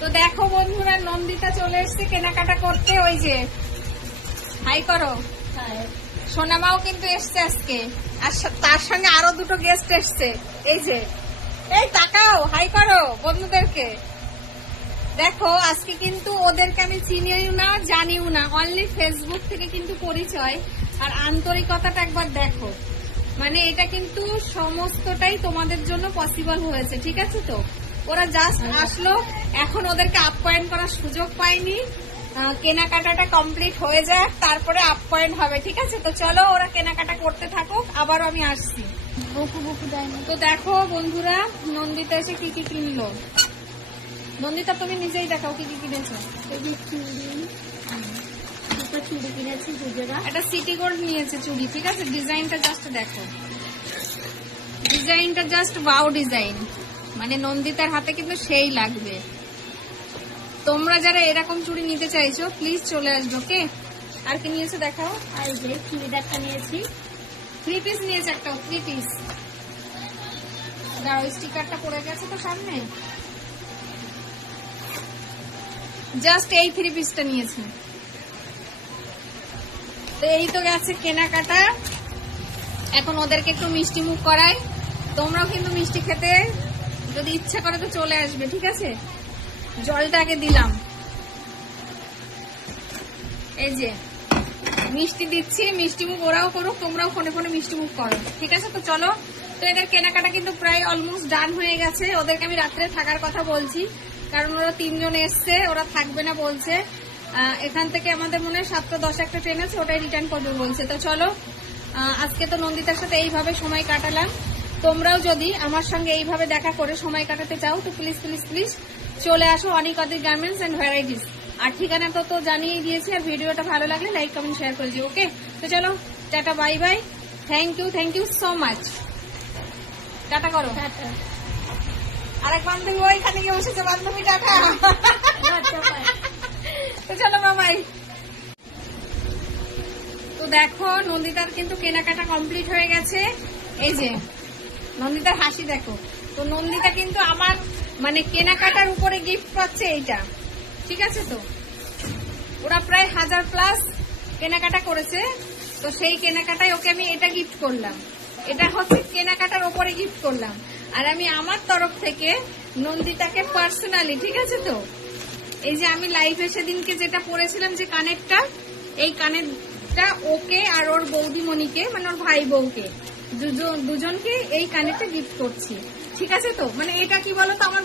তো দেখো বন্ধুরা, নন্দিতা চলে এসছে কেনাকাটা করতে। ওই যে হাই করো। সোনামাও কিন্তু এসছে আজকে, আর তার সঙ্গে আরো দুটো গেস্ট এসছে। এই যে, এই তাকাও, হাই করো বন্ধুদেরকে। দেখো আজকে কিন্তু ওদেরকে আমি চিনিও না জানিও না, অনলি ফেসবুক থেকে কিন্তু পরিচয়। আর আন্তরিকতাটা একবার দেখো, মানে এটা কিন্তু সমস্তটাই তোমাদের জন্য পসিবল হয়েছে, ঠিক আছে? তো ওরা জাস্ট আসলো, এখন ওদেরকে আপ্যায়ন করার সুযোগ পাইনি। কেনাকাটাটা কমপ্লিট হয়ে যাক, তারপরে আপ্যায়ন হবে, ঠিক আছে? তো চলো ওরা কেনাকাটা করতে থাকুক, আবারও আমি আসছি। তো দেখো বন্ধুরা, নন্দিতা এসে কি কি কিনলো। নন্দিতা তুমি নিজেই দেখাও কি কি কিনেছো। চুড়ি কিনেছি দুজোড়া। একটা সিটি গোল্ড নিয়েছে চুড়ি, ঠিক আছে? ডিজাইনটা জাস্ট দেখো, ডিজাইনটা জাস্ট ওয়াও ডিজাইন, মানে নন্দিতার হাতে কিন্তু সেই লাগবে। তোমরা যারা এরকম চুড়ি নিতে চাইছো প্লিজ চলে আসবে, ওকে? আর কি নিয়েছো দেখাও। আর যে চুড়িদারটা নিয়েছি, 3 পিস নিয়েছে, একটা 3 পিস। দাও, স্টিকারটা পড়ে গেছে তো সামনে। জাস্ট এই 3 পিসটা নিয়েছে। তো এই তো গেছে কেনাকাটা, এখন ওদেরকে একটু মিষ্টি মুখ করাই। তোমরাও কিন্তু মিষ্টি খেতে যদি ইচ্ছা করে তো চলে আসবে, ঠিক আছে? জলটা আগে দিলাম, এই যে মিষ্টি দিচ্ছি, মিষ্টি মুখ ওরাও করুক, তোমরাও ফোনে ফোনে মিষ্টি মুখ করো, ঠিক আছে? তো চলো। তো এদের কেনাকাটা কিন্তু প্রায় অলমোস্ট ডান হয়ে গেছে। ওদেরকে আমি রাত্রে থাকার কথা বলছি, কারণ ওরা 3 জন এসছে, ওরা থাকবে না বলছে। এখান থেকে আমাদের মনে হয় 7:10 একটা ট্রেন আছে, ওটাই রিটার্ন করবে বলছে। তো চলো, আজকে তো নন্দিতার সাথে এইভাবে সময় কাটালাম। তোমরাও যদি আমার সঙ্গে এইভাবে দেখা করে সময় কাটাতে চাও তো প্লিজ প্লিজ প্লিজ চলে আসো অনিকাদি গার্মেন্টস এন্ড ভ্যারাইটিস। আর ঠিকানাটা তো জানিয়ে দিয়েছি, আর ভিডিওটা ভালো লাগলে লাইক কমেন্ট শেয়ার করে দিও, ওকে? তো চলো, tata, bye bye, thank you so much. Tata করো। আরেক বান্ধবী ওইখানে গিয়ে বসেছে, বান্ধবী টাটা। তো চলো বাবাই। তো দেখো নন্দিতার কিন্তু কেনাকাটা কমপ্লিট হয়ে গেছে। এই যে নন্দিতার হাসি দেখো। তো নন্দিতা কিন্তু আমার মানে কেনাকাটার উপরে গিফট পাচ্ছে এইটা, ঠিক আছে? তো ওরা প্রায় 1000+ কেনাকাটা করেছে, তো সেই কেনাকাটায় ওকে আমি এটা গিফট করলাম। এটা হচ্ছে কেনাকাটার উপরে গিফট করলাম, আর আমি আমার তরফ থেকে নন্দিতাকে পার্সোনালি, ঠিক আছে? তো এই যে আমি লাইভে সেদিনকে যেটা পরেছিলাম, যে কানেরটা, এই কানেরটা ওকে আর ওর বৌদিমণিকে, মানে ওর ভাই বউকে, দুজনকে এই কানেরটা গিফট করছি, ঠিক আছে? তো মানে এটা কি বলতো, আমার